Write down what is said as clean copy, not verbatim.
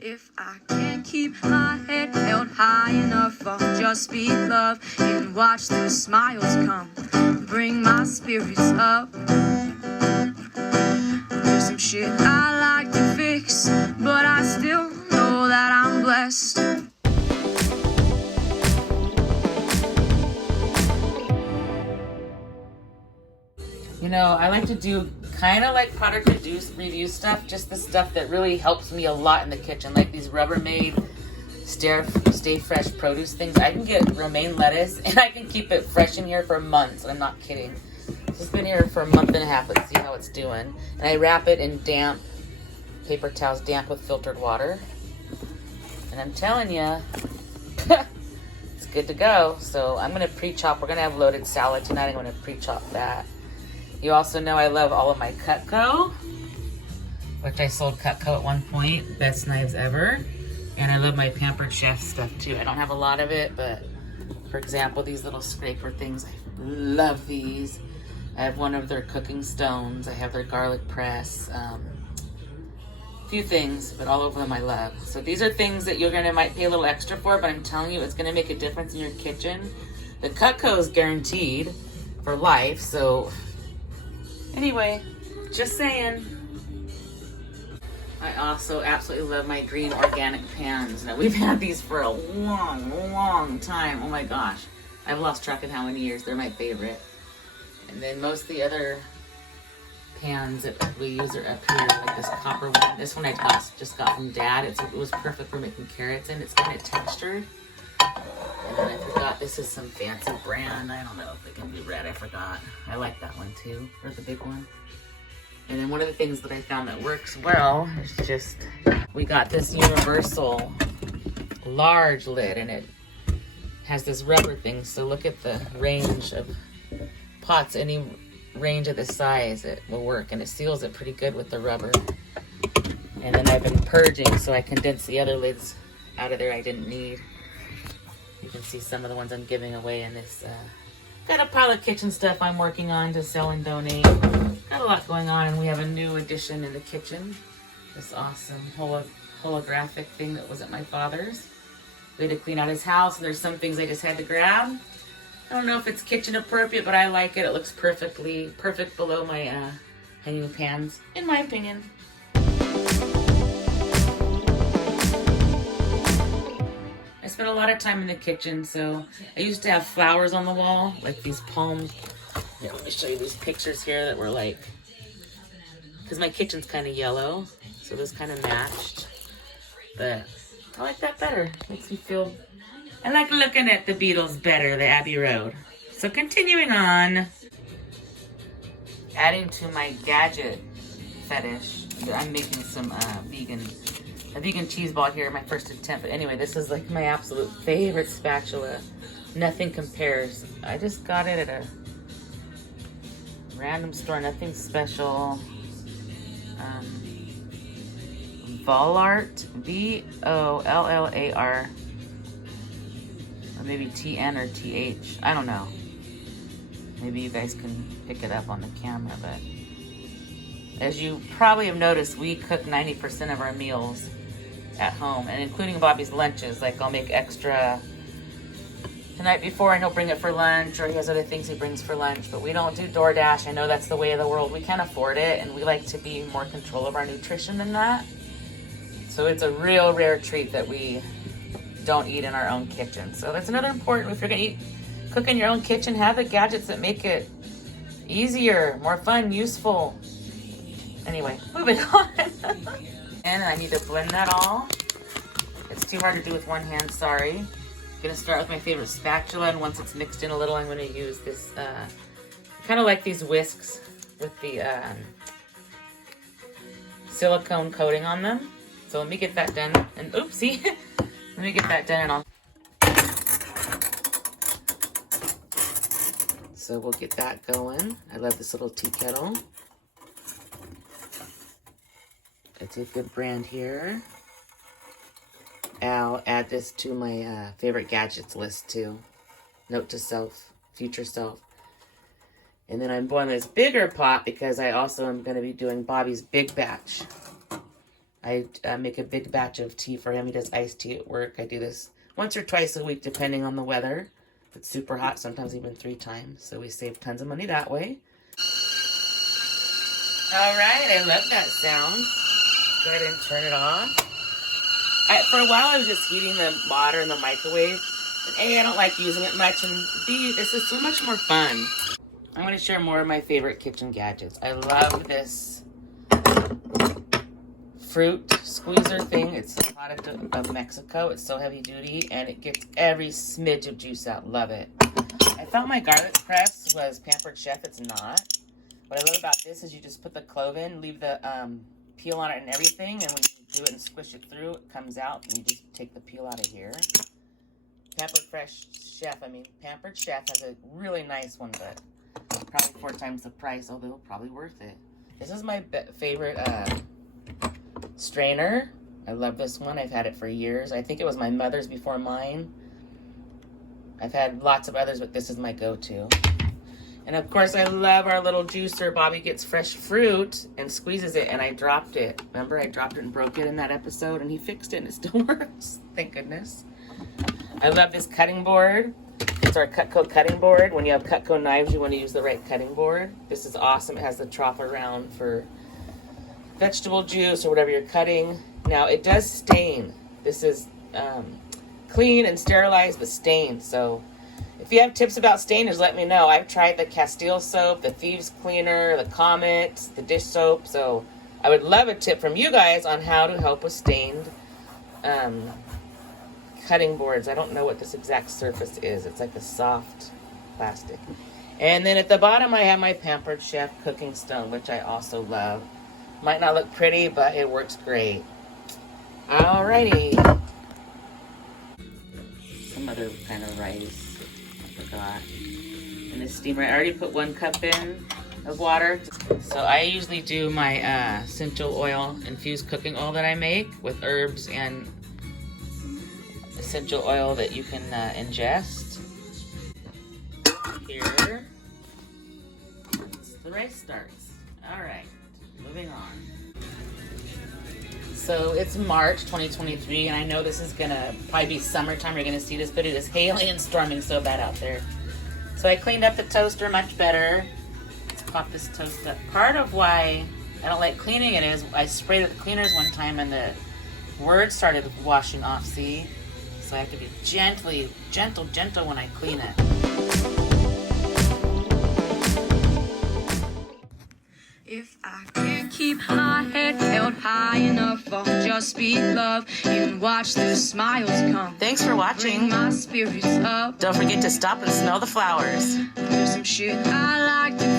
If I can't keep my head held high enough, I'll just speak love and watch the smiles come, bring my spirits up. There's some shit I like to fix, but I still know that I'm blessed. You know, I like to do kind of like product review stuff, just the stuff that really helps me a lot in the kitchen, like these Rubbermaid Stay Fresh produce things. I can get romaine lettuce and I can keep it fresh in here for months. I'm not kidding. It's been here for a month and a half. Let's see how it's doing. And I wrap it in damp paper towels, damp with filtered water. And I'm telling you, it's good to go. So I'm going to pre-chop. We're going to have loaded salad tonight. I'm going to pre-chop that. You also know I love all of my Cutco, which I sold Cutco at one point. Best knives ever. And I love my Pampered Chef stuff too. I don't have a lot of it, but for example, these little scraper things, I love these. I have one of their cooking stones. I have their garlic press. A few things, but all of them I love. So these are things that you're gonna might pay a little extra for, but I'm telling you, it's gonna make a difference in your kitchen. The Cutco is guaranteed for life, so anyway, just saying. I also absolutely love my green organic pans. Now, we've had these for a long time. Oh my gosh. I've lost track of how many years. They're my favorite. And then most of the other pans that we use are up here, like this copper one. This one I just got from Dad. It was perfect for making carrots in. It's kind of textured. And then I forgot, this is some fancy brand. I don't know if it can be red. I forgot. I like that one too, or the big one. And then one of the things that I found that works well is just, we got this universal large lid and it has this rubber thing. So look at the range of pots, any range of the size, it will work. And it seals it pretty good with the rubber. And then I've been purging, so I condensed the other lids out of there I didn't need. You can see some of the ones I'm giving away in this. Got a pile of kitchen stuff I'm working on to sell and donate. Got a lot going on, and we have a new addition in the kitchen. This awesome holographic thing that was at my father's. We had to clean out his house, and there's some things I just had to grab. I don't know if it's kitchen appropriate, but I like it. It looks perfect below my hanging pans, in my opinion. I spent a lot of time in the kitchen, so I used to have flowers on the wall, like these palms. Here, let me show you these pictures here that were like, because my kitchen's kind of yellow, so this kind of matched. But I like that better. Makes me feel, I like looking at the Beatles better, the Abbey Road. So continuing on, adding to my gadget fetish, I'm making some a vegan cheese ball here, my first attempt. But anyway, this is like my absolute favorite spatula. Nothing compares. I just got it at a random store, nothing special. Vollart, V-O-L-L-A-R, or maybe T-N or T-H, I don't know. Maybe you guys can pick it up on the camera, but as you probably have noticed, we cook 90% of our meals at home, and including Bobby's lunches. Like, I'll make extra the night before and he'll bring it for lunch, or he has other things he brings for lunch. But we don't do DoorDash. I know that's the way of the world. We can't afford it, and we like to be more in control of our nutrition than that. So it's a real rare treat that we don't eat in our own kitchen. So that's another important, if you're gonna cook in your own kitchen, have the gadgets that make it easier, more fun, useful. Anyway, moving on. And I need to blend that all. It's too hard to do with one hand, sorry. I'm gonna start with my favorite spatula, and once it's mixed in a little, I'm gonna use this, kind of like these whisks with the silicone coating on them. So let me get that done, and oopsie, let me get that done and I'll. So we'll get that going. I love this little tea kettle. It's a good brand here. I'll add this to my favorite gadgets list too. Note to self, future self. And then I'm boiling this bigger pot because I also am going to be doing Bobby's big batch. I make a big batch of tea for him. He does iced tea at work. I do this once or twice a week, depending on the weather. If it's super hot, sometimes even 3 times. So we save tons of money that way. All right, I love that sound. Go ahead and turn it off. For a while, I was just heating the water in the microwave. And A, I don't like using it much, and B, it's just so much more fun. I'm going to share more of my favorite kitchen gadgets. I love this fruit squeezer thing. It's a product of Mexico. It's so heavy duty, and it gets every smidge of juice out. Love it. I thought my garlic press was Pampered Chef. It's not. What I love about this is you just put the clove in, leave the peel on it and everything, and when you do it and squish it through, it comes out, and you just take the peel out of here. Pampered Chef has a really nice one, but probably 4 times the price, although probably worth it. This is my favorite strainer. I love this one. I've had it for years. I think it was my mother's before mine. I've had lots of others, but this is my go-to. And of course, I love our little juicer. Bobby gets fresh fruit and squeezes it, and I dropped it. Remember, I dropped it and broke it in that episode, and he fixed it, and it still works. Thank goodness. I love this cutting board. It's our Cutco cutting board. When you have Cutco knives, you want to use the right cutting board. This is awesome. It has the trough around for vegetable juice or whatever you're cutting. Now, it does stain. This is clean and sterilized, but stained, so if you have tips about stainers, let me know. I've tried the Castile soap, the Thieves Cleaner, the Comet, the dish soap. So I would love a tip from you guys on how to help with stained cutting boards. I don't know what this exact surface is. It's like a soft plastic. And then at the bottom, I have my Pampered Chef cooking stone, which I also love. Might not look pretty, but it works great. Alrighty. Some other kind of rice. Forgot. And the steamer, I already put 1 cup in of water. So I usually do my essential oil infused cooking oil that I make with herbs and essential oil that you can ingest. Here, the rice starts. All right, moving on. So it's March 2023, and I know this is gonna probably be summertime. You're gonna see this, but it is hailing and storming so bad out there. So I cleaned up the toaster much better. Let's pop this toast up. Part of why I don't like cleaning it is I sprayed it with cleaners one time, and the words started washing off. See, so I have to be gentle when I clean it. If I can't keep my head held high enough, I'll just be love and watch the smiles come. Thanks for watching. Bring my spirits up. Don't forget to stop and smell the flowers. There's some shit I like to